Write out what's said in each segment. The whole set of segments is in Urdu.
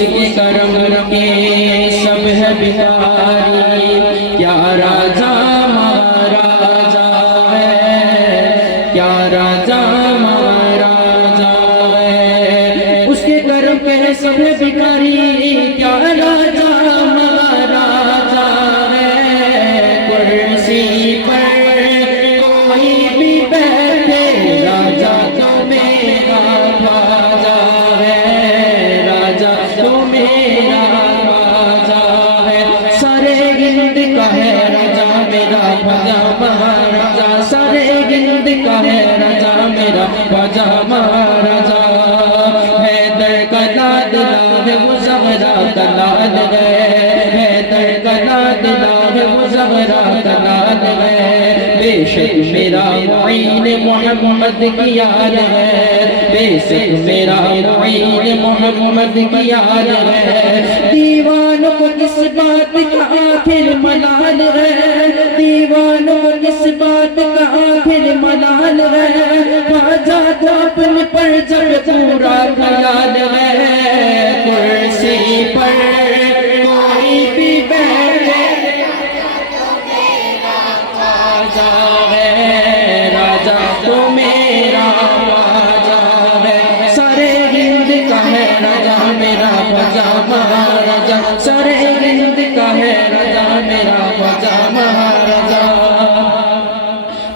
کے کرم کے سب ہے بھکاری، کیا راجا مہاراجا ہے، کیا راجا مہاراجا ہے، اس کے کرم کے سب ہے بھکاری، کیا راجا مہاراجا ہے، کرسی پر کوئی بھی بیٹھے راجا تو میرا خواجہ ہے، راجا تو میرا خواجہ ہے، سارے ہند کا ہے راجا میرا خواجہ مہاراجا، سارے ہند کا ہے راجا میرا خواجہ مہاراجا، حیدر کا لادلا ہے وہ زغرا کا لال ہے، حیدر کا لادلا ہے وہ زغرا کا لال ہے، بے شک میرا معین محمد کی یاد ہے، بے شک میرا معین محمد کی یاد ہے، دیوانوں کو کس بات کا آخر ملال ہے، دیوانوں کو کس بات کا آخر ملال ہے، خواجہ کو اپنے پر جب پورا خیال ہے، کرسی پر کوئی بھی بیٹھے خواجہ ہے، راجا تو میرا خواجہ ہے، سارے ہند کا ہے راجا میرا خواجہ مہاراجا، سارے ہند کا ہے راجا میرا خواجہ مہاراجا،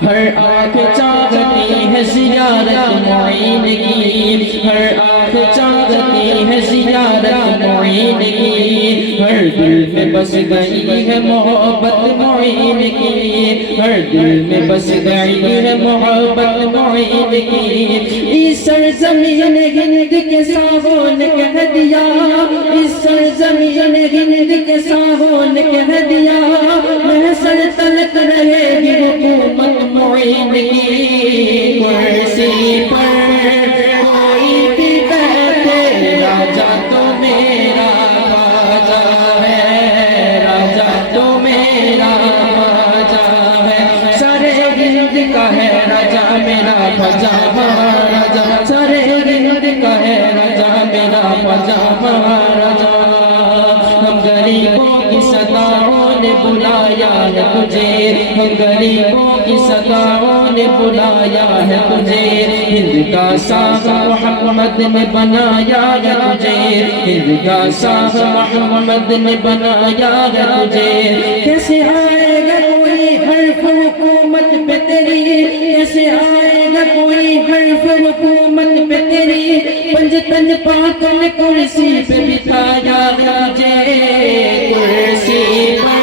ہر آنکھ چاہتی ہے زیارت معین کی، ہر آنکھ چاہتی ہے زیارت معین کی، ہر دل میں بس گئی ہے محبت معین کی، ہر دل میں بس گئی ہے محبت معین کی، اس سرزمین ہند کے ساحوں نے کہہ دیا، اس سرزمین ہند کے ساحوں نے کہہ دیا، محشر تلک رہے گی حکومت معین کی، کرسی پر کوئی بھی بیٹھے راجا تو میرا خواجہ ہے، راجا تو میرا خواجہ ہے، سارے ہند کا ہے راجا میرا خواجہ مہاراجا، سارے ہند کا ہے راجا میرا خواجہ مہاراجا، ہم غریبوں کی صداؤں نے بلایا ہے تجھے، ہم غریبوں کی صداؤں نے بلایا ہے تجھے، ہند کا شاہ محمد نے بنایا ہے تجھے، ہند کا شاہ محمد نے بنایا ہے تجھے، کیسے آئے گا کوئی حرف حکومت پہ تیری، کیسے آئے گا کوئی حرف حکومت پہ تیری، پنج تن پاک نے کرسی پہ بٹھایا ہے تجھے، کرسی پر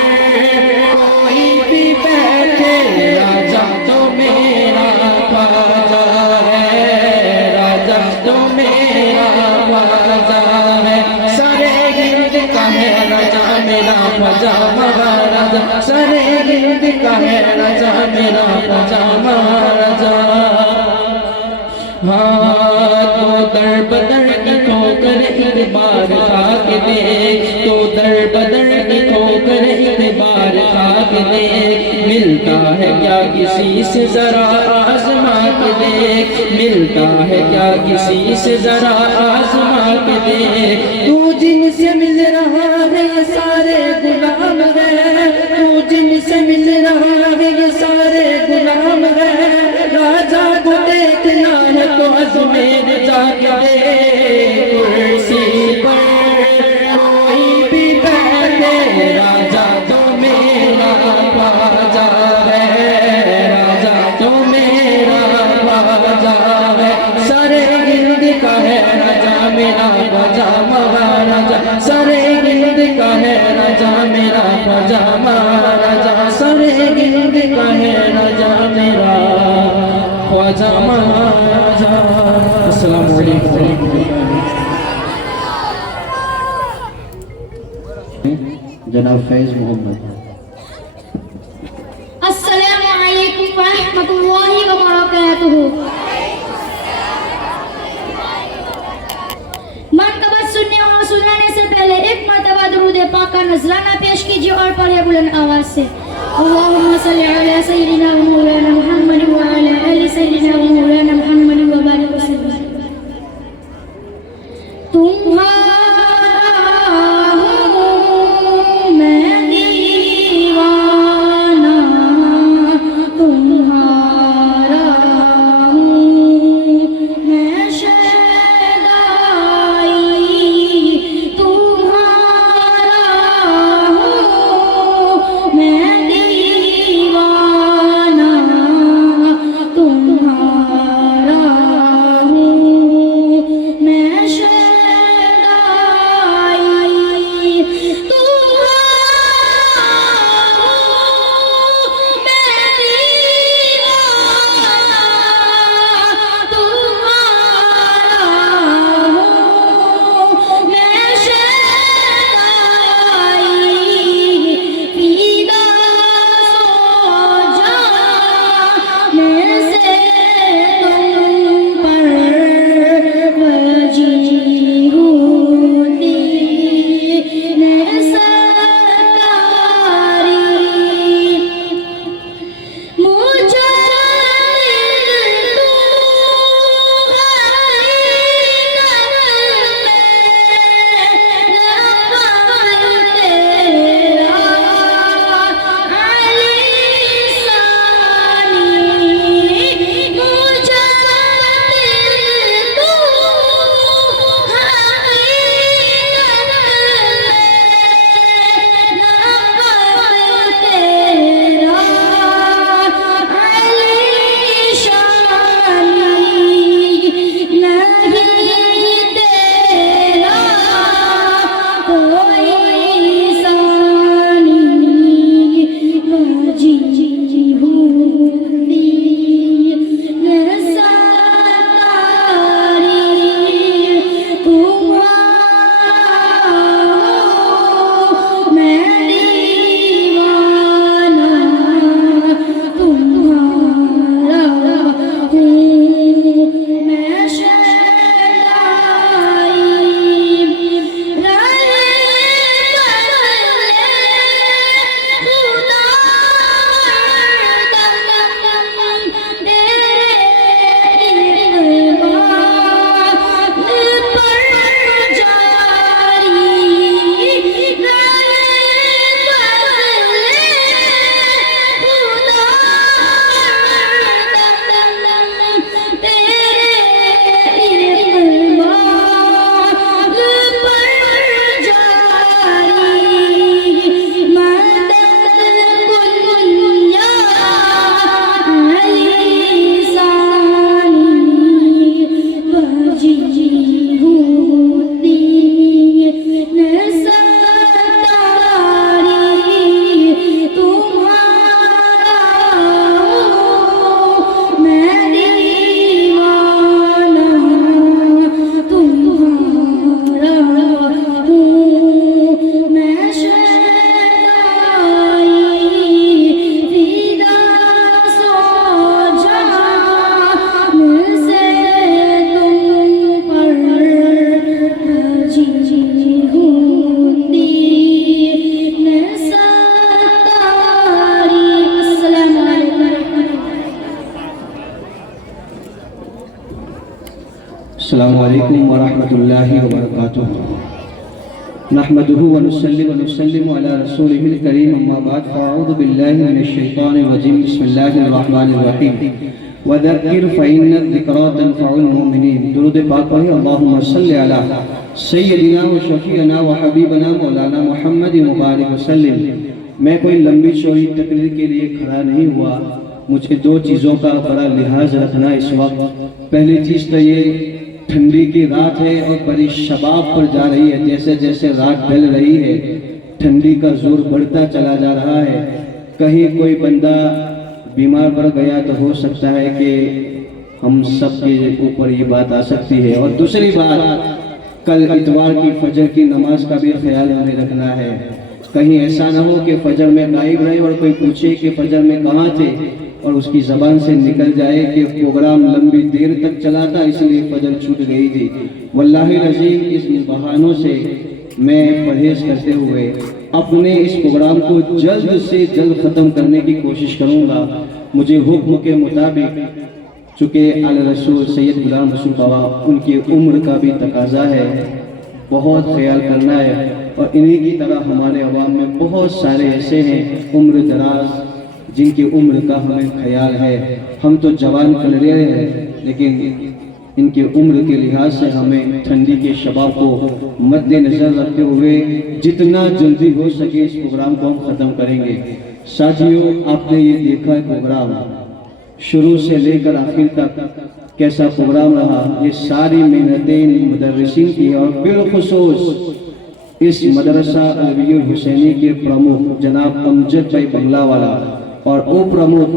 کوئی بھی بیٹھے راجا تو میرا خواجہ ہے، راجا تو میرا خواجہ ہے، سارے ہند کا ہے راجا میرا خواجہ مہاراجا، سارے ہند کا ہے راجا میرا خواجہ مہاراجا، ہاں تو در بدر کی ٹھوکر ایک بار کھا کے دیکھ، تو در بدر کی ٹھوکر ایک بار کھا کے دیکھ، ملتا ہے کیا کسی سے ذرا آزما کے دیکھ، ملتا ہے کیا کسی سے ذرا آزما کے دیکھ، تو جن سے مل رہا ہے یہ سارے غلام ہے، تو جن سے مل رہا ہے یہ سارے غلام ہے، راجا کو دیکھنا ہے تو ازمیر جا کے دیکھ، کرسی پر کوئی بھی بیٹھے راجا تو میرا خواجہ ہے، راجا تو میرا خواجہ ہے، سارے ہند کا ہے راجا میرا خواجہ مہاراجا، سارے ہند کا ہے راجا میرا خواجہ مہاراجا، سارے ہند کا ہے راجا میرا خواجہ مہاراجا۔ السلام علیکم۔ جناب فیض محمد۔ السلام علیکم ورحمۃ اللہ وبرکاتہ۔ مرتبہ سننے اور سنانے سے پہلے ایک مرتبہ درود پاک کا نذرانہ پیش کیجیے اور پڑھیے بلند آواز سے، اللہم صلی علی سیدنا و مولانا محمد وعلی آل سیدنا و مولانا محمد وبارک وسلم۔ تمہارا السلام علیکم ورحمۃ اللہ وبرکاتہ۔ نحمده ونصلي ونسلم على رسوله الكريم اما بعد فاعوذ باللہ من الشیطان الرجیم بسم اللہ الرحمن الرحیم وذکر فإن الذکریٰ تنفع المؤمنین۔ درود پاک پڑھیں۔ اللہم صلی علی سیدنا و شفیعنا و حبیبنا مولانا محمد مبارک وسلم۔ میں کوئی لمبی چوڑی تقریر کے لیے کھڑا نہیں ہوا، مجھے دو چیزوں کا بڑا لحاظ رکھنا اس وقت۔ پہلی چیز تو یہ ٹھنڈی کی رات ہے اور بڑی شباب پر جا رہی ہے، جیسے جیسے رات ڈھل رہی ہے ٹھنڈی کا زور بڑھتا چلا جا رہا ہے۔ کہیں کوئی بندہ بیمار پڑ گیا تو ہو سکتا ہے کہ ہم سب کے اوپر یہ بات آ سکتی ہے۔ اور دوسری بات، کل اتوار کی فجر کی نماز کا بھی خیال ہمیں رکھنا ہے، کہیں ایسا نہ ہو کہ فجر میں غائب رہے اور کوئی پوچھے کہ فجر میں کہاں تھے اور اس کی زبان سے نکل جائے کہ پروگرام لمبی دیر تک چلا تھا اس لیے فجر چھوٹ گئی تھی۔ واللہ العظیم اس بہانوں سے میں پرہیز کرتے ہوئے اپنے اس پروگرام کو جلد سے جلد ختم کرنے کی کوشش کروں گا۔ مجھے حکم کے مطابق، چونکہ اعلی رسول سید غلام رسول بابا ان کی عمر کا بھی تقاضا ہے، بہت خیال کرنا ہے، اور انہی کی طرح ہمارے عوام میں بہت سارے ایسے ہیں عمر دراز جن کی عمر کا ہمیں خیال ہے۔ ہم تو جوان کلرے ہیں لیکن ان کی عمر کے لحاظ سے ہمیں ٹھنڈی کے شباب کو مد نظر رکھتے ہوئے جتنا جلدی ہو سکے اس پروگرام کو ہم ختم کریں گے۔ ساتھیوں، آپ نے یہ دیکھا ہے پروگرام شروع سے لے کر آخر تک کیسا پروگرام رہا۔ یہ ساری محنتیں مدرسین کی اور بالخصوص اس مدرسہ علوی الحسینی کے پرمکھ جناب امجد بھائی بنگلہ والا اور پرمکھ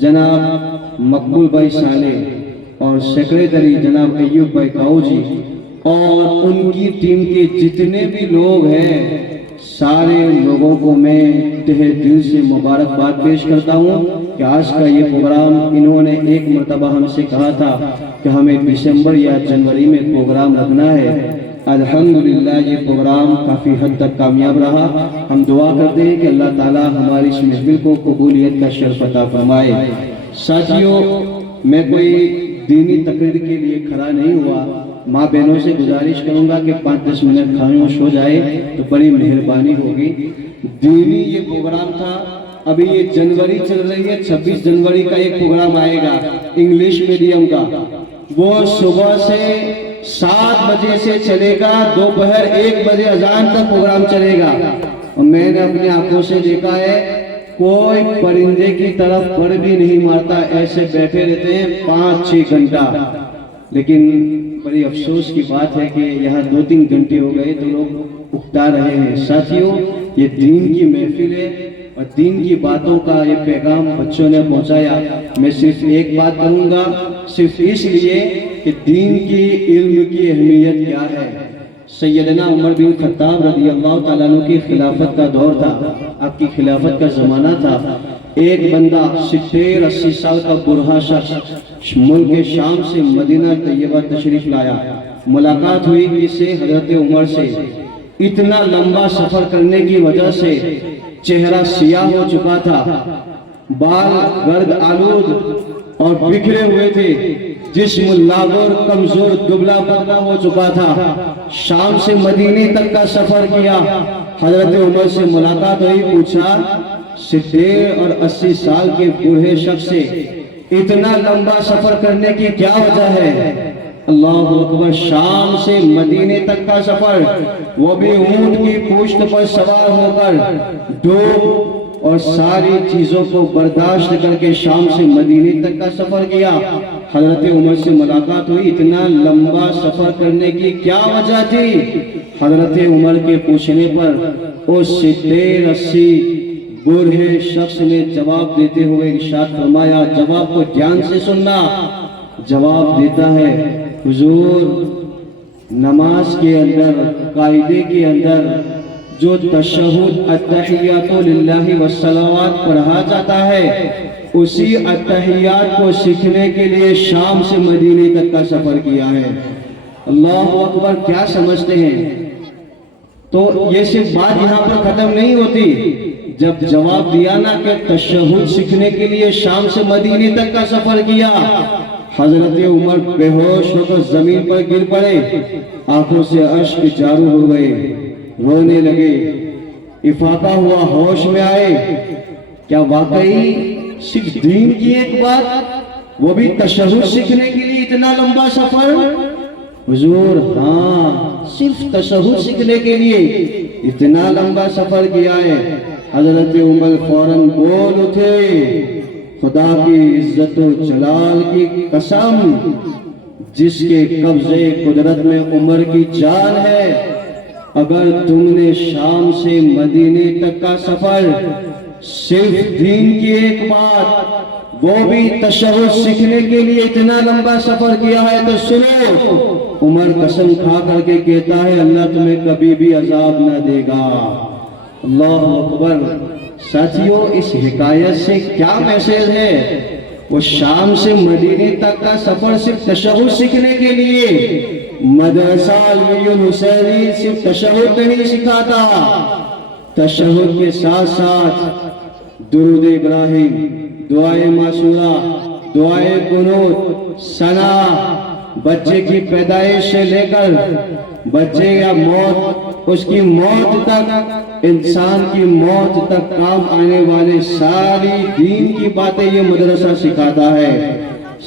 جناب مقبول بھائی صالح اور سیکریٹری جناب ایوب بھائی کاؤ جی اور ان کی ٹیم کے جتنے بھی لوگ ہیں، سارے لوگوں کو میں تہہ دل سے مبارکباد پیش کرتا ہوں کہ آج کا یہ پروگرام انہوں نے ایک مرتبہ ہم سے کہا تھا کہ ہمیں دسمبر یا جنوری میں پروگرام رکھنا ہے۔ الحمدللہ یہ پروگرام کافی حد تک کامیاب رہا۔ ہم دعا کرتے ہیں کہ اللہ تعالی ہماری اس محفل کو قبولیت کا شرف عطا فرمائے۔ ساتھیوں، میں کوئی دینی تقریر کے لیے کھڑا نہیں ہوا، ماں بہنوں سے گزارش کروں گا کہ 5-10 منٹ خاموش ہو جائے تو بڑی مہربانی ہوگی۔ دینی یہ پروگرام تھا، ابھی یہ جنوری چل رہی ہے، 26 جنوری کا ایک پروگرام آئے گا انگلش میڈیم کا، وہ صبح سے 7 بجے سے چلے گا، دوپہر 1 بجے اذان تک پروگرام چلے گا۔ اور میں نے اپنے آنکھوں سے دیکھا ہے کوئی پرندے کی طرف پر بھی نہیں مارتا، ایسے بیٹھے رہتے ہیں 5-6 گھنٹہ۔ لیکن بڑی افسوس کی بات ہے کہ یہاں 2-3 گھنٹے ہو گئے تو لوگ اکتا رہے ہیں۔ ساتھیوں، یہ دین کی محفل ہے اور دین کی باتوں کا یہ پیغام بچوں نے پہنچایا۔ میں صرف ایک بات کروں گا، صرف اس لیے کہ دین کی علم کی اہمیت کیا ہے۔ سیدنا عمر بن خطاب رضی اللہ تعالیٰ عنہ کی خلافت کا دور تھا، آپ کی خلافت کا زمانہ تھا۔ ایک بندہ 70-80 سال کا برہا شخص ملک شام سے مدینہ طیبہ تشریف لایا۔ ملاقات ہوئی اس سے حضرت عمر سے۔ اتنا لمبا سفر کرنے کی وجہ سے چہرہ سیاہ ہو چکا تھا، بال گرد آلود اور بکھرے ہوئے تھے، جسم لاغر کمزور دبلا پتلا ہو چکا تھا۔ شام سے مدینے تک کا سفر کیا، حضرت عمر سے ملاقات ہوئی، پوچھا 70 اور 80 سال کے بوڑھے شخص سے اتنا لمبا سفر کرنے کی کیا وجہ ہے؟ اللہ اکبر، شام سے مدینے تک کا سفر، وہ بھی اونٹ کی پشت پر سوار ہو کر، ڈوب اور ساری چیزوں کو برداشت کر کے شام سے مدینے تک کا سفر کیا۔ حضرت عمر سے ملاقات ہوئی، اتنا لمبا سفر کرنے کی کیا وجہ تھی؟ حضرت عمر کے پوچھنے پر اس 70-80 بوڑھے شخص نے جواب دیتے ہوئے ارشاد فرمایا، جواب کو دھیان سے سننا۔ جواب دیتا ہے، حضور، نماز کے اندر، قاعدے کے اندر جو تشہد التحیات للہ والصلوات پڑھا جاتا ہے، اسی التحیات کو سیکھنے کے لیے شام سے مدینے تک کا سفر کیا ہے۔ اللہ اکبر، کیا سمجھتے ہیں؟ تو یہ صرف بات یہاں پر ختم نہیں ہوتی، جب جواب دیا نا کہ تشہد سیکھنے کے لیے شام سے مدینے تک کا سفر کیا، حضرت عمر بے ہوش ہو کر زمین پر گر پڑے، آنکھوں سے اشک جاری ہو گئے، رونے لگے، افاقہ ہوا، ہوش میں آئے، کیا واقعی صرف دین کی ایک بات، وہ بھی تشہد سیکھنے کے لیے اتنا لمبا سفر؟ حضور ہاں، صرف تشہد سیکھنے کے لیے اتنا لمبا سفر کیا ہے۔ حضرت عمر فوراً بول اٹھے، خدا کی عزت و جلال کی قسم، جس کے قبضے قدرت میں عمر کی جان ہے، اگر تم نے شام سے مدینے تک کا سفر صرف دین کی ایک بات، وہ بھی تشہد سیکھنے کے لیے اتنا لمبا سفر کیا ہے تو سنو، عمر قسم کھا کر کے کہتا ہے اللہ تمہیں کبھی بھی عذاب نہ دے گا۔ اللہ اکبر۔ ساتھیوں، اس حکایت سے کیا میسج ہے؟ وہ شام سے مدینے تک کا سفر صرف تشہد سیکھنے کے لیے، مدرسہ علوی الحسینی صرف تشہد نہیں سکھاتا، تشہد کے ساتھ ساتھ درود ابراہیم، دعائے معصورہ، دعائے قنوت، ثنا، بچے کی پیدائش سے لے کر بچے یا موت، اس کی موت تک، انسان کی موت تک کام آنے والے ساری دین کی باتیں یہ مدرسہ سکھاتا ہے۔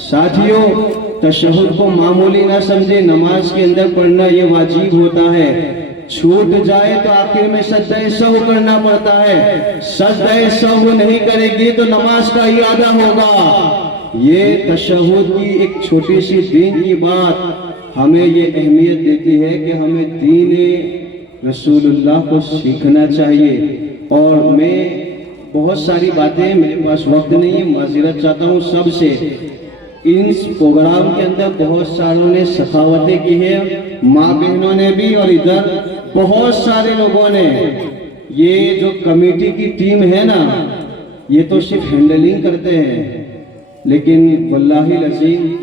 ساتھیوں، تشہد کو معمولی نہ سمجھے، نماز کے اندر پڑھنا یہ واجب ہوتا ہے، چھوٹ جائے تو آخر میں سجدہ سہو کرنا پڑتا ہے، سجدہ سہو نہیں کرے گی تو نماز کا اعادہ ہوگا۔ یہ تشہد کی ایک چھوٹی سی دین کی بات ہمیں یہ اہمیت دیتی ہے کہ ہمیں دین رسول اللہ کو سیکھنا چاہیے۔ اور میں بہت ساری باتیں، میرے پاس وقت نہیں ہے، معذرت چاہتا ہوں سب سے۔ اس پروگرام کے اندر بہت ساروں نے سخاوتیں کی ہیں، ماں بہنوں نے بھی، اور ادھر بہت سارے لوگوں نے۔ یہ جو کمیٹی کی ٹیم ہے نا، یہ تو صرف ہینڈلنگ کرتے ہیں، لیکن واللہ العظیم،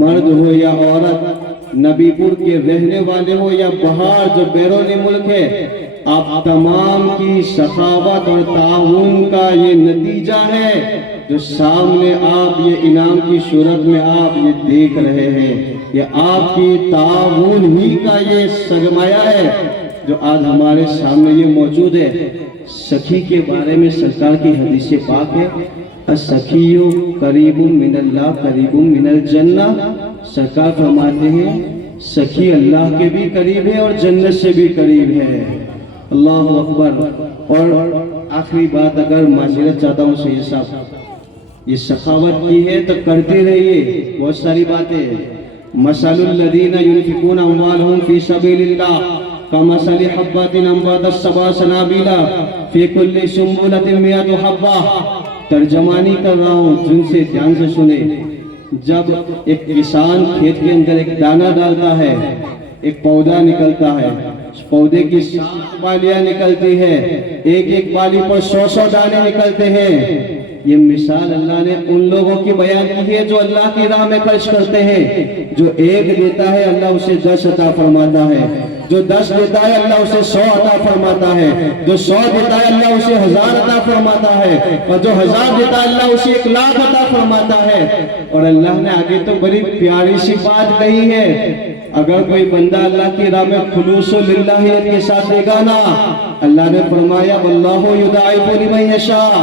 مرد ہو یا عورت، نبی پور کے رہنے والے ہو یا باہر جو بیرون ملک ہے، آپ تمام کی سخاوت اور تعاون کا یہ نتیجہ ہے جو سامنے آپ یہ انعام کی صورت میں آپ یہ دیکھ رہے ہیں۔ یہ آپ کی تعاون ہی کا یہ سرمایہ ہے جو آج ہمارے سامنے یہ موجود ہے۔ سخی کے بارے میں سرکار کی حدیث پاک ہے، السخیُّ قریب من اللہ قریب من الجنہ۔ سرکار فرماتے ہیں سخی اللہ کے بھی قریب ہے اور جنت سے بھی قریب ہے۔ اللہ اکبر۔ اور آخری بات، اگر معذرت چاہتا ہوں سید صاحب، یہ سخاوت کی ہے تو کرتے رہیے، بہت ساری باتیں۔ مثل الذین ينفقون اموالهم فی سبیل اللہ کمثل حبۃ انبتت سبع سنابل فی کل سنبلۃ مئۃ حبۃ۔ ترجمانی کر رہا ہوں، جن سے دھیان سے سنے۔ جب ایک کسان کھیت کے اندر ایک دانہ ڈالتا ہے، ایک پودا نکلتا ہے، اس پودے کی 7 بالیاں نکلتی ہے، ایک ایک بالی پر 100 دانے نکلتے ہیں۔ یہ مثال اللہ نے ان لوگوں کی بیان کی ہے جو اللہ کی راہ میں خرچ کرتے ہیں۔ جو ایک دیتا ہے اللہ اسے 10 عطا فرماتا ہے، جو 10 دیتا ہے اللہ اسے 100 عطا فرماتا ہے، جو 100 دیتا ہے اللہ اسے 1000 عطا فرماتا ہے، اور جو 1000 دیتا ہے اللہ اسے 1,00,000 عطا فرماتا ہے۔ اور اللہ نے آگے تو بڑی پیاری سی بات کہی ہے، اگر کوئی بندہ اللہ کی راہ میں خلوص و للہیت کے ساتھ دے گا نا، اللہ نے فرمایا واللہ یضاعف لمن یشاء،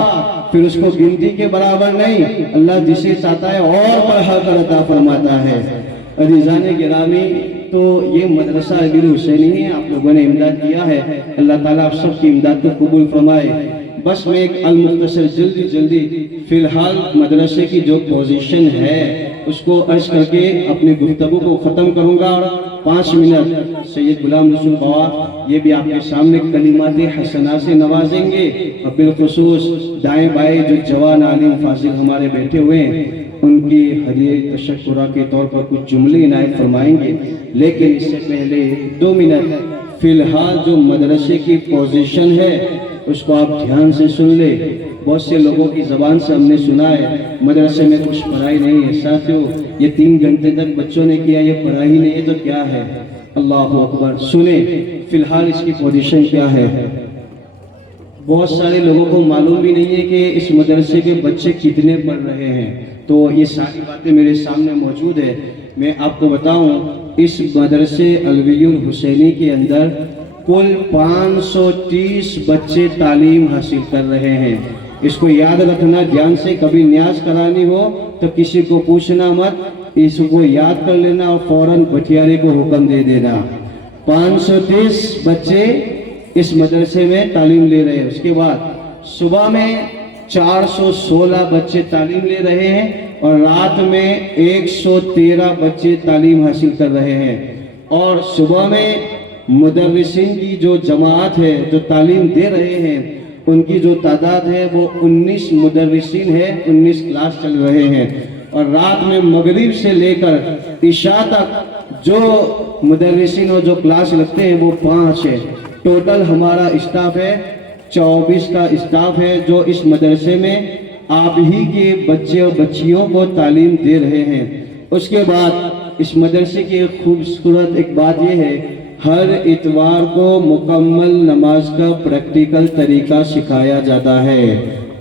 پھر اس کو گنتی کے برابر نہیں، اللہ جسے چاہتا ہے اور بڑھا کر عطا فرماتا ہے۔ عزیزان گرامی، تو یہ مدرسہ علوی الحسینی ہے، آپ لوگوں نے امداد کیا ہے، اللہ تعالیٰ آپ سب کی امداد کو قبول فرمائے۔ بس میں ایک المختصر جلدی فی الحال مدرسے کی جو پوزیشن ہے اس کو عرض کر کے اپنی گفتگو کو ختم کروں گا، اور 5 منٹ سید غلام رسول بابا یہ بھی آپ کے سامنے کلمات حسنہ سے نوازیں گے، اور بالخصوص دائیں بائیں جو جوان عالم فاضل ہمارے بیٹھے ہوئے ہیں ان کی ہدیہ تشکرہ کے طور پر کچھ جملے عنایت فرمائیں گے۔ لیکن اس سے پہلے 2 منٹ فی الحال جو مدرسے کی پوزیشن ہے اس کو آپ دھیان سے سن لیں۔ بہت سے لوگوں کی زبان سے ہم نے سنا ہے مدرسے میں کچھ پڑھائی نہیں ہے۔ ساتھیوں، یہ 3 گھنٹے تک بچوں نے کیا، یہ پڑھائی نہیں ہے تو کیا ہے؟ اللہ اکبر۔ سنیں فی الحال اس کی پوزیشن کیا ہے۔ بہت سارے لوگوں کو معلوم بھی نہیں ہے کہ اس مدرسے کے بچے کتنے پڑھ رہے ہیں، تو یہ ساری باتیں میرے سامنے موجود ہے۔ میں آپ کو بتاؤں، اس مدرسے علوی الحسینی کے اندر کل 530 بچے تعلیم حاصل کر رہے ہیں۔ اس کو یاد رکھنا، دھیان سے، کبھی نیاز کرانی ہو تو کسی کو پوچھنا مت، اس کو یاد کر لینا اور فوراً بٹیارے کو حکم دے دینا۔ 530 بچے اس مدرسے میں تعلیم لے رہے ہیں۔ اس کے بعد صبح میں 416 بچے تعلیم لے رہے ہیں اور رات میں 113 بچے تعلیم حاصل کر رہے ہیں۔ اور صبح میں مدرسین کی جو جماعت ہے جو تعلیم دے رہے ہیں، ان کی جو تعداد ہے وہ 19 مدرسین ہے، 19 کلاس چل رہے ہیں۔ اور رات میں مغرب سے لے کر عشاء تک جو مدرسین اور جو کلاس لگتے ہیں وہ 5 ہے۔ ٹوٹل ہمارا اسٹاف ہے 24 کا اسٹاف ہے جو اس مدرسے میں آپ ہی کے بچے اور بچیوں کو تعلیم دے رہے ہیں۔ اس کے بعد اس مدرسے کی خوبصورت ایک بات یہ ہے، ہر اتوار کو مکمل نماز کا پریکٹیکل طریقہ سکھایا جاتا ہے۔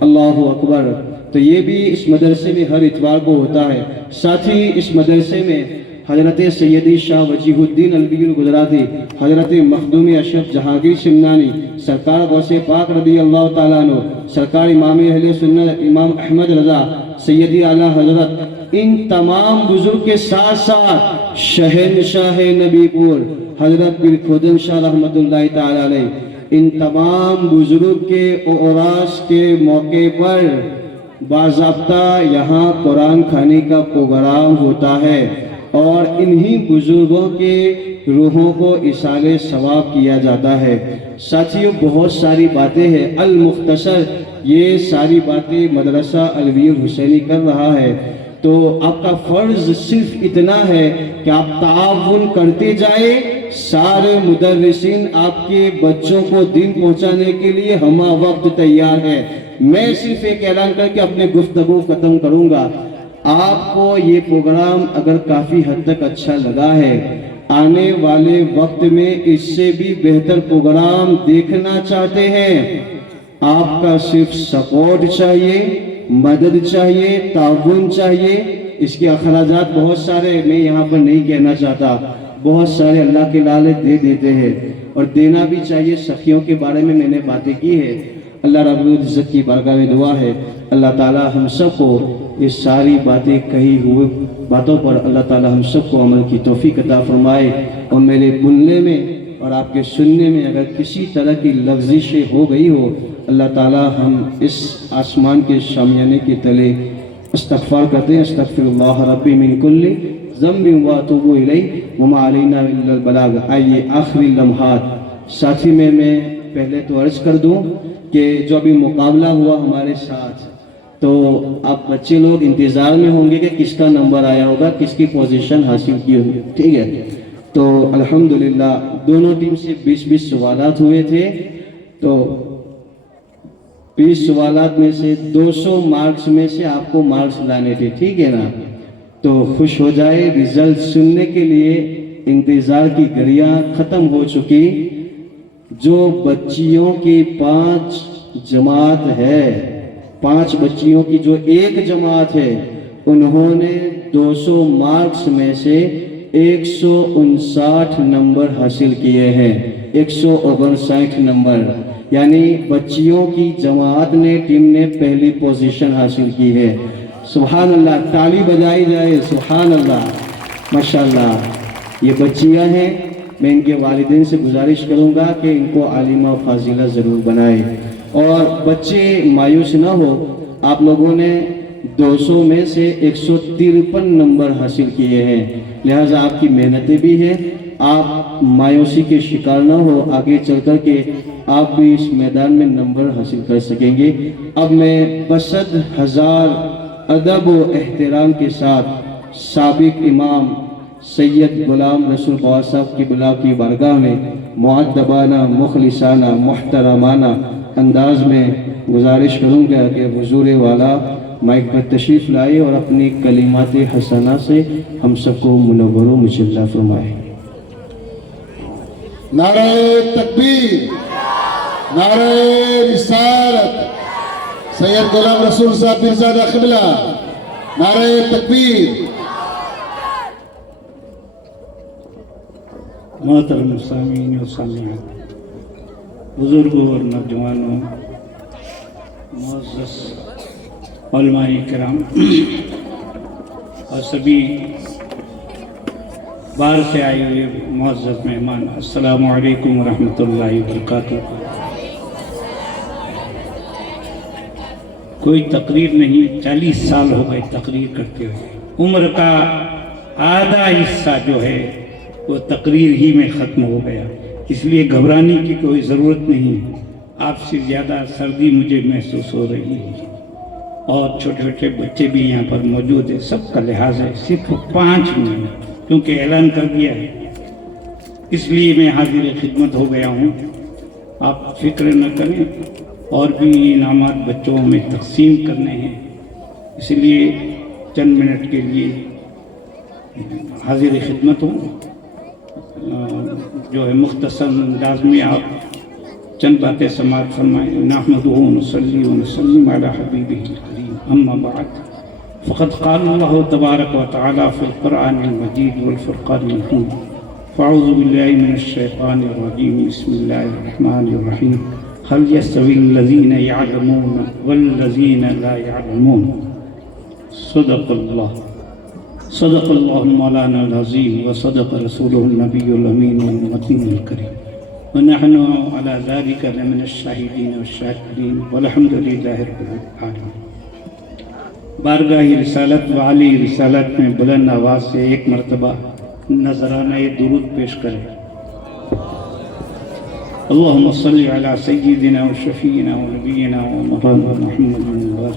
اللہ اکبر! تو یہ بھی اس مدرسے میں ہر اتوار کو ہوتا ہے۔ ساتھ ہی اس مدرسے میں حضرت سیدی شاہ وجیہ الدین علوی الگجراتی، حضرت مخدوم اشرف جہانگیر سمنانی، سرکار غوث پاک رضی اللہ تعالیٰ عنہ، سرکار امام اہل سنت امام احمد رضا سیدی اعلیٰ حضرت، ان تمام بزرگ کے ساتھ ساتھ شہنشاہ نبی پور حضرت پیر کھوجن شاہ رحمۃ اللہ تعالیٰ علیہ، ان تمام بزرگ کے اعراس کے موقع پر باضابطہ یہاں قرآن خوانی کا پروگرام ہوتا ہے اور انہی بزرگوں کے روحوں کو ایصال ثواب کیا جاتا ہے۔ ساتھیوں، بہت ساری باتیں ہیں، المختصر یہ ساری باتیں مدرسہ علوی الحسینی کر رہا ہے، تو آپ کا فرض صرف اتنا ہے کہ آپ تعاون کرتے جائیں۔ سارے مدرسین آپ کے بچوں کو دین پہنچانے کے لیے ہمہ وقت تیار ہے۔ میں صرف ایک اعلان کر کے اپنے گفتگو ختم کروں گا۔ آپ کو یہ پروگرام اگر کافی حد تک اچھا لگا ہے، آنے والے وقت میں اس سے بھی بہتر پروگرام دیکھنا چاہتے ہیں، آپ کا صرف سپورٹ چاہیے، مدد چاہیے، تعاون چاہیے۔ اس کے اخراجات بہت سارے میں یہاں پر نہیں کہنا چاہتا، بہت سارے اللہ کے لالے دے دیتے ہیں اور دینا بھی چاہیے۔ سخیوں کے بارے میں نے باتیں کی ہے۔ اللہ رب العزت کی بارگاہ میں دعا ہے، اللہ تعالی ہم سب کو اس ساری باتیں کہی ہوئے باتوں پر اللہ تعالی ہم سب کو عمل کی توفیق عطا فرمائے، اور میرے بننے میں اور آپ کے سننے میں اگر کسی طرح کی لغزشیں ہو گئی ہو، اللہ تعالی ہم اس آسمان کے شامیانے کے تلے استغفار کرتے ہیں، استغفر اللہ ربی من کل ذنب واتوب الیہ وما علینا الا البلاغ۔ آئیے آخری لمحات ساتھی میں پہلے تو عرض کر دوں کہ جو ابھی مقابلہ ہوا ہمارے ساتھ، تو آپ بچے لوگ انتظار میں ہوں گے کہ کس کا نمبر آیا ہوگا، کس کی پوزیشن حاصل کی ہوگی، ٹھیک ہے؟ تو الحمدللہ دونوں ٹیم سے 20 سوالات ہوئے تھے، تو 20 سوالات میں سے 200 مارکس میں سے آپ کو مارکس لانے تھے، ٹھیک ہے نا؟ تو خوش ہو جائے، ریزلٹ سننے کے لیے انتظار کی گھڑیاں ختم ہو چکی۔ جو بچیوں کی 5 جماعت ہے، 5 بچیوں کی جو ایک جماعت ہے، انہوں نے 200 مارکس میں سے 159 نمبر حاصل کیے ہیں، 159 نمبر، یعنی بچیوں کی جماعت نے، ٹیم نے پہلی پوزیشن حاصل کی ہے۔ سبحان اللہ، تالی بجائی جائے، سبحان اللہ، ماشاءاللہ۔ یہ بچیاں ہیں، میں ان کے والدین سے گزارش کروں گا کہ ان کو عالمہ و فاضلہ ضرور بنائے، اور بچے مایوس نہ ہو، آپ لوگوں نے 200 میں سے 153 نمبر حاصل کیے ہیں، لہٰذا آپ کی محنتیں بھی ہیں، آپ مایوسی کے شکار نہ ہو، آگے چل کر کے آپ بھی اس میدان میں نمبر حاصل کر سکیں گے۔ اب میں بسد ہزار ادب و احترام کے ساتھ سابق امام سید غلام رسول خواجہ صاحب کی بلا کی بارگاہ میں مؤدبانہ، مخلصانہ، محترمانہ انداز میں گزارش کروں گا کہ حضور والا مائک پر تشریف لائے اور اپنی کلمات حسنہ سے ہم سب کو منور و مجلہ فرمائے۔ نعرہ تکبیر، نعرہ رسالت سید غلام رسول صاحب پیرزادہ قبلہ، نعرہ تکبیر۔ محترم سامعین و سامعات، بزرگوں اور نوجوانوں، معزز علماء کرام اور سبھی باہر سے آئے ہوئے معزز مہمان، السلام علیکم ورحمۃ اللہ وبرکاتہ۔ کوئی تقریر نہیں، 40 سال ہو گئے تقریر کرتے ہوئے، عمر کا آدھا حصہ جو ہے وہ تقریر ہی میں ختم ہو گیا، اس لیے گھبرانے کی کوئی ضرورت نہیں۔ آپ سے زیادہ سردی مجھے محسوس ہو رہی ہے، اور چھوٹے چھوٹے بچے بھی یہاں پر موجود ہیں، سب کا لحاظ ہے، صرف 5 منٹ کیونکہ اعلان کر دیا ہے، اس لیے میں حاضر خدمت ہو گیا ہوں۔ آپ فکر نہ کریں، اور بھی انعامات بچوں میں تقسیم کرنے ہیں، اس لیے چند منٹ کے لیے حاضر خدمت ہوں۔ جو ہے مختصر انداز میں آپ چند باتیں سماعت فرمائیں۔ نحمدہ ونصلی ونسلم علی حبیبہ الکریم، اما بعد، فقد قال اللہ تبارک و تعالی فی القرآن المجید والفرقان الحمید، فاعوذ باللہ من الشیطان الرجیم، بسم اللہ الرحمن الرحیم، هل يستوي الذين يعلمون والذين لا يعلمون، صدق اللہ مولانا العظیم وصدق رسوله النبی الامین والمتین الکریم، ونحن على ذلك لمن الشاہدین والشاکرین، والحمد للہ رب العالمین۔ بارگاہ رسالت و عالی رسالت میں بلند آواز سے ایک مرتبہ نذرانہ درود پیش کریں۔ اللہم صلی علی سیدنا و شفینا و نبینا و مولانا محمد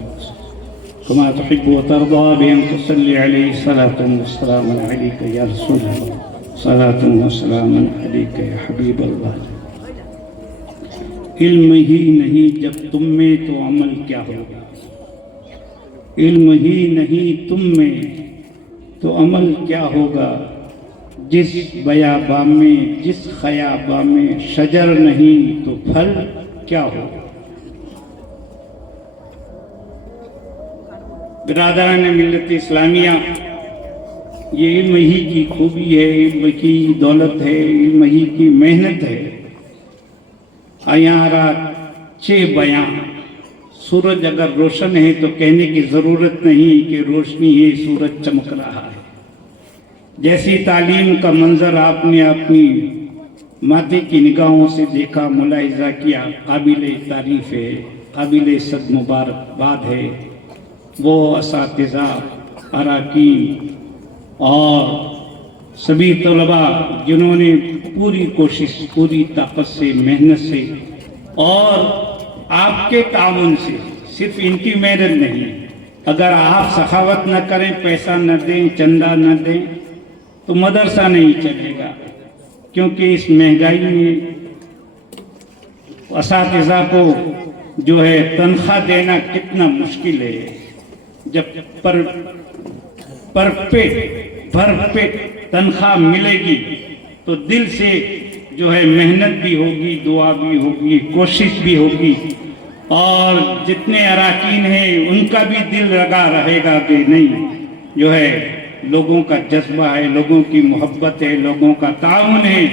كما تحب وترضى بأن تصلي عليه صلاة وسلاما عليك يا رسول الله، صلاة وسلاما عليك يا حبيب الله۔ علم ہی نہیں جب تم میں تو عمل کیا ہوگا، علم ہی نہیں تم میں تو عمل کیا ہوگا، جس بیاباں میں جس خیاباں میں شجر نہیں تو پھل کیا ہوگا۔ برادران ملت اسلامیہ، یہ علم ہی کی خوبی ہے، علم کی دولت ہے، علم ہی کی محنت ہے۔ آیاں رات 6 بیاں، سورج اگر روشن ہے تو کہنے کی ضرورت نہیں کہ روشنی ہے، سورج چمک رہا ہے۔ جیسی تعلیم کا منظر آپ نے اپنی ماتے کی نگاہوں سے دیکھا، ملاحظہ کیا، قابل تعریف ہے، قابل صد مبارکباد ہے۔ وہ اساتذہ، اراکین اور سبھی طلباء جنہوں نے پوری کوشش، پوری طاقت سے، محنت سے اور آپ کے تعاون سے، صرف ان کی محنت نہیں، اگر آپ سخاوت نہ کریں، پیسہ نہ دیں، چندہ نہ دیں تو مدرسہ نہیں چلے گا، کیونکہ اس مہنگائی میں اساتذہ کو جو ہے تنخواہ دینا کتنا مشکل ہے۔ جب بھر پیٹ تنخواہ ملے گی تو دل سے جو ہے محنت بھی ہوگی، دعا بھی ہوگی، کوشش بھی ہوگی، اور جتنے اراکین ہیں ان کا بھی دل لگا رہے گا کہ نہیں، جو ہے لوگوں کا جذبہ ہے، لوگوں کی محبت ہے، لوگوں کا تعاون ہے،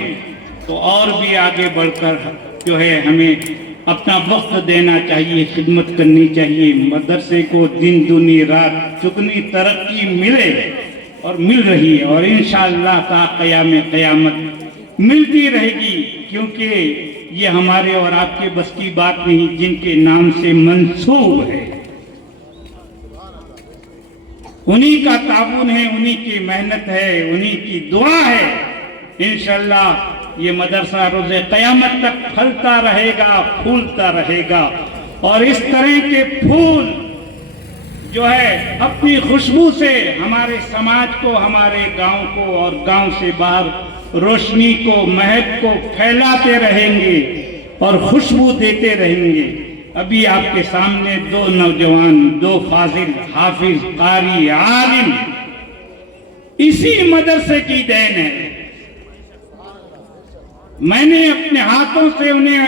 تو اور بھی آگے بڑھ کر جو ہے ہمیں اپنا وقت دینا چاہیے، خدمت کرنی چاہیے۔ مدرسے کو دن دنی رات چگنی ترقی ملے، اور مل رہی ہے، اور انشاءاللہ تا قیام قیامت ملتی رہے گی، کیونکہ یہ ہمارے اور آپ کے بس کی بات نہیں، جن کے نام سے منسوب ہے، انہی کا تعاون ہے، انہی کی محنت ہے، انہی کی دعا ہے۔ انشاءاللہ یہ مدرسہ روز قیامت تک پھلتا رہے گا، پھولتا رہے گا، اور اس طرح کے پھول جو ہے اپنی خوشبو سے ہمارے سماج کو، ہمارے گاؤں کو اور گاؤں سے باہر روشنی کو، مہک کو پھیلاتے رہیں گے اور خوشبو دیتے رہیں گے۔ ابھی آپ کے سامنے 2 نوجوان، 2 فاضل، حافظ، قاری، عالم، اسی مدرسے کی دین ہے۔ میں نے اپنے ہاتھوں سے انہیں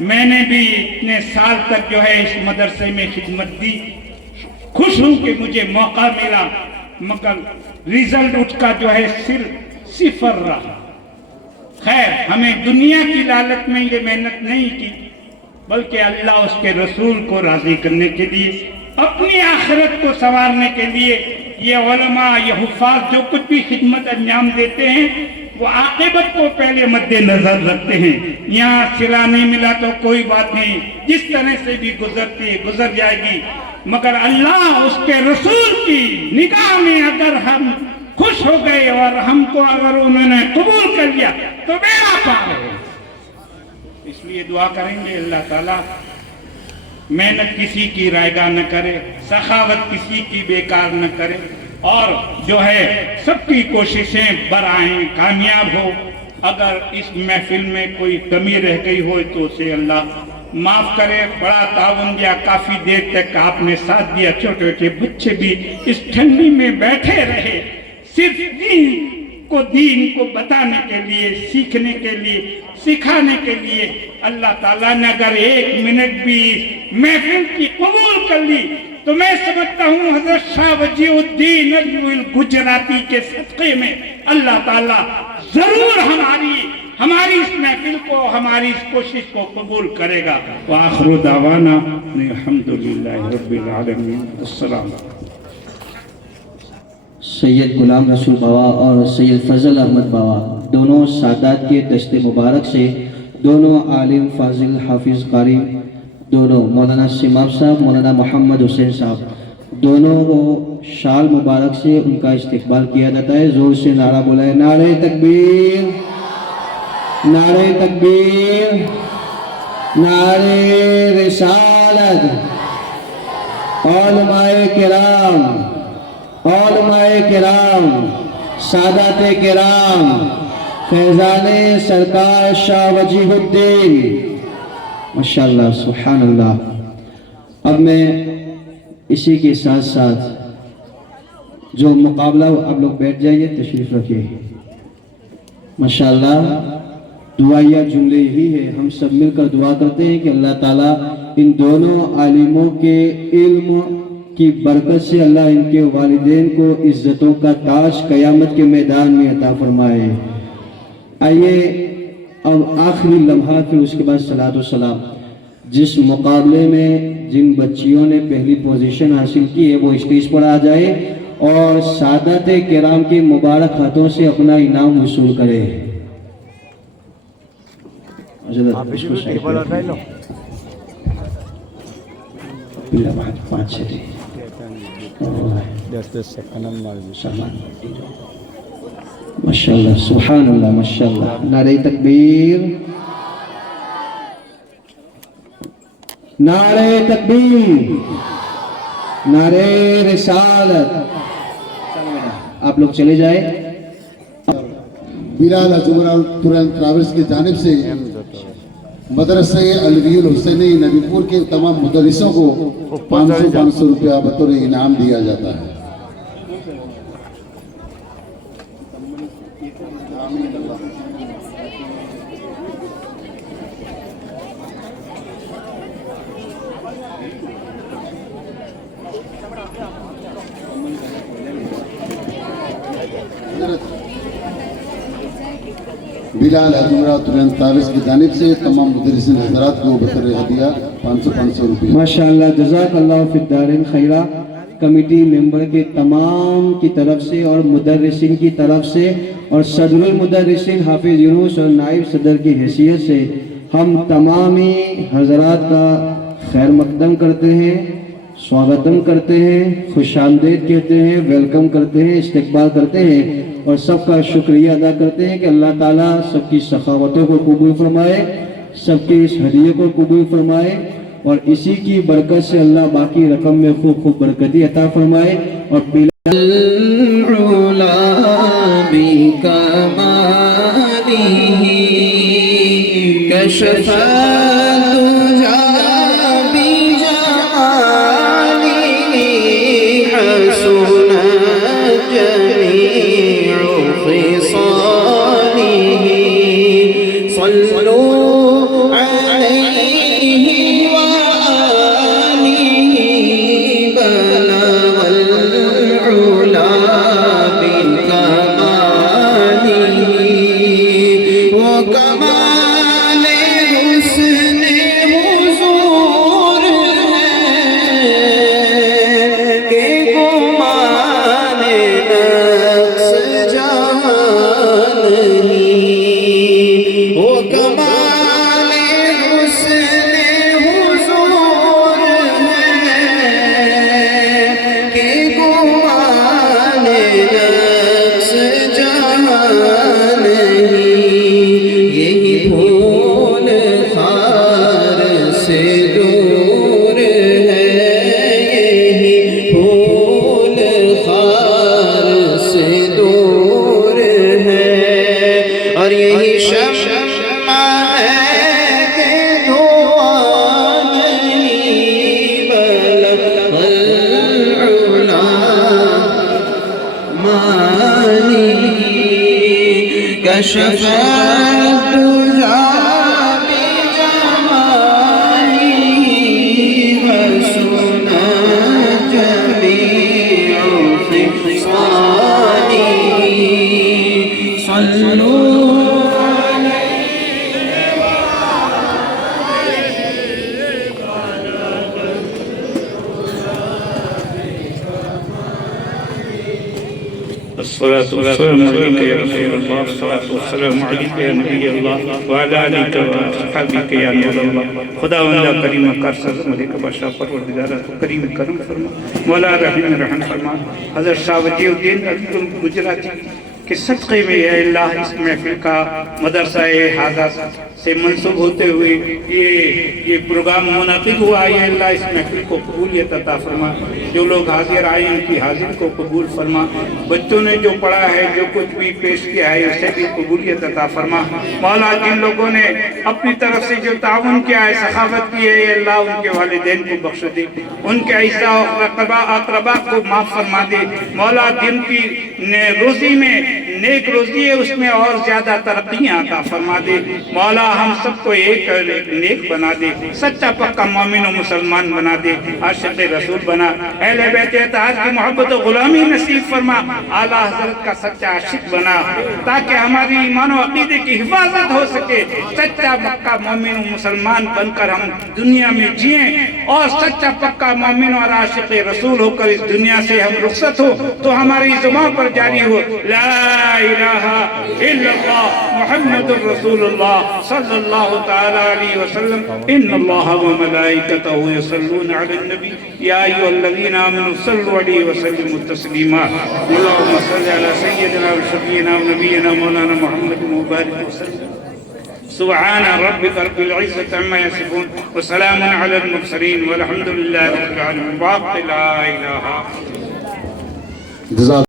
میں نے بھی اتنے سال تک جو ہے اس مدرسے میں خدمت دی، خوش ہوں کہ مجھے موقع ملا، مگر ریزلٹ اس کا جو ہے صفر رہا۔ خیر، ہمیں دنیا کی لالچ میں یہ محنت نہیں کی، بلکہ اللہ اس کے رسول کو راضی کرنے کے لیے، اپنی آخرت کو سنوارنے کے لیے یہ علماء، یہ حفاظ جو کچھ بھی خدمت انجام دیتے ہیں وہ عاقبت کو پہلے مد نظر رکھتے ہیں۔ یہاں صلہ نہیں ملا تو کوئی بات نہیں، جس طرح سے بھی گزر جائے گی، مگر اللہ اس کے رسول کی نگاہ میں اگر ہم خوش ہو گئے اور ہم کو اگر انہوں نے قبول کر لیا تو بیڑا پار ہے۔ اس لیے دعا کریں گے اللہ تعالیٰ محنت کسی کی رائیگاں نہ کرے، سخاوت کسی کی بیکار نہ کرے، اور جو ہے سب کی کوششیں برآئیں، کامیاب ہو۔ اگر اس محفل میں کوئی کمی رہ گئی ہو تو اسے اللہ معاف کرے۔ بڑا تعاون دیا، کافی دیر تک آپ نے ساتھ دیا، چھوٹے چھوٹے بچے بھی اس ٹھنڈی میں بیٹھے رہے، صرف دین کو بتانے کے لیے، سیکھنے کے لیے، سکھانے کے لیے۔ اللہ تعالیٰ نے اگر 1 منٹ بھی محفل کی قبول کر لی تو میں سمجھتا ہوں حضرت شاہ وجیہ الدین الگجراتی کے صدقے میں اللہ تعالیٰ ضرور ہماری اس محفل کو، ہماری اس کوشش کو قبول کرے گا۔ وآخر دعوانا الحمدللہ رب العالمین۔ السلام علیکم۔ سید غلام رسول بابا اور سید فضل احمد بابا دونوں سادات کے دست مبارک سے، دونوں عالم فاضل حافظ قاری، دونوں مولانا سماب صاحب، مولانا محمد حسین صاحب، دونوں کو شال مبارک سے ان کا استقبال کیا جاتا ہے۔ زور سے نعرہ بولا ہے، نعرہ تکبیر، نعرہ تکبیر، نعرہ رسالت۔ علماء کرام، علماء کرام، سادات کرام، فیضان سرکار شاہ وجیہ الدین، ماشاءاللہ سبحان اللہ۔ اب میں اسی کے ساتھ ساتھ جو مقابلہ، اب لوگ بیٹھ جائیے، تشریف رکھیے۔ ماشاءاللہ دعائیہ جملے ہی ہے، ہم سب مل کر دعا کرتے ہیں کہ اللہ تعالیٰ ان دونوں عالموں کے علم کی برکت سے اللہ ان کے والدین کو عزتوں کا تاج قیامت کے میدان میں عطا فرمائے۔ آئیے اب آخری لمحہ، پھر اس کے بعد صلاۃ و سلام۔ جس مقابلے میں جن بچیوں نے پہلی پوزیشن حاصل کی ہے وہ اسٹیج پر آ جائے اور سادات کرام کی مبارک ہاتھوں سے اپنا انعام وصول کرے۔ ماشاءاللہ سبحان اللہ، ماشاءاللہ۔ نعرہ تکبیر، نعرہ تکبیر، نعرہ رسالت۔ آپ لوگ چلے جائیں۔ بلال اجمرا ٹراویلز کی جانب سے مدرسہ علوی الحسینی نبی پور کے تمام مدرسوں کو 500 روپیہ بطور انعام دیا جاتا ہے۔ بلال اجمرا ٹراویلز کی جانب سے تمام مدرسین حضرات کو بطور ہدیہ 500 روپیہ۔ ماشاءاللہ، جزاک اللہ فی الدارین خیرہ۔ کمیٹی ممبر کے تمام کی طرف سے اور مدرسین کی طرف سے اور صدر المدرسین حافظ یونس اور نائب صدر کی حیثیت سے ہم تمامی حضرات کا خیر مقدم کرتے ہیں، سواگتم کرتے ہیں، خوش آمدید کہتے ہیں، ویلکم کرتے ہیں، استقبال کرتے ہیں اور سب کا شکریہ ادا کرتے ہیں کہ اللہ تعالیٰ سب کی سخاوتوں کو قبول فرمائے، سب کے اس ہدیے کو قبول فرمائے اور اسی کی برکت سے اللہ باقی رقم میں خوب خوب برکتی عطا فرمائے۔ اور صلوا علیہ كشف الدجى بجماله وسنت جميع خصاله صلوا الصلاة والسلام عليك يا رسول الله الصلاة والسلام عليك يا نبي الله وعلى آلك وأصحابك يا نور الله خدا وندہ کریم کارساز ملک بادشاہ پروردگار تو کریم کرم فرما مولا رحیم رحم فرما حضرت شاہ وجیہ الدین گجراتی کے صدقے میں اے اللہ اس محفل کا مدرسہ حاضر سے منسوب ہوتے ہوئے یہ پروگرام منعقد ہوا ہے اے اللہ اس محفل کو قبولیت عطا فرما جو لوگ حاضر آئے ان کی حاضر کو قبول فرما بچوں نے جو پڑھا ہے جو کچھ بھی پیش کیا ہے اسے بھی قبولیت عطا فرما مولا جن لوگوں نے اپنی طرف سے جو تعاون کیا ہے سخاوت کی ہے اے اللہ ان کے والدین کو بخش دے ان کے اعزاء و اقربا کو معاف فرما دے مولا جن کی روزی میں نیک روزی ہے اس میں اور زیادہ ترقیاں عطا فرما دے مولا ہم سب کو ایک نیک بنا دے سچا پکا مومن و مسلمان بنا دے عاشق رسول بنا اہل بیت اطہار کی محبت و غلامی نصیب فرما اعلیٰ حضرت کا سچا عاشق بنا تاکہ ہماری ایمان و عقیدے کی حفاظت ہو سکے سچا پکا مومن و مسلمان بن کر ہم دنیا میں جئیں اور سچا پکا مومن اور عاشق رسول ہو کر اس دنیا سے ہم رخصت ہو تو ہماری زبان پر جاری ہو لا الہ الا اللہ محمد رسول اللہ صلی اللہ تعالی علیہ وسلم ان اللہ وملائکتہ یصلون علی النبی یا ایھا الذین آمنوا صلوا علیہ وسلموا تسلیما اللهم صل علی سیدنا وشفیعنا ونبینا مولانا محمد مبارک وسلم سبحان ربك رب العزة عما يصفون وسلام على المرسلين والحمد لله رب العالمين باقي لا إله جزاک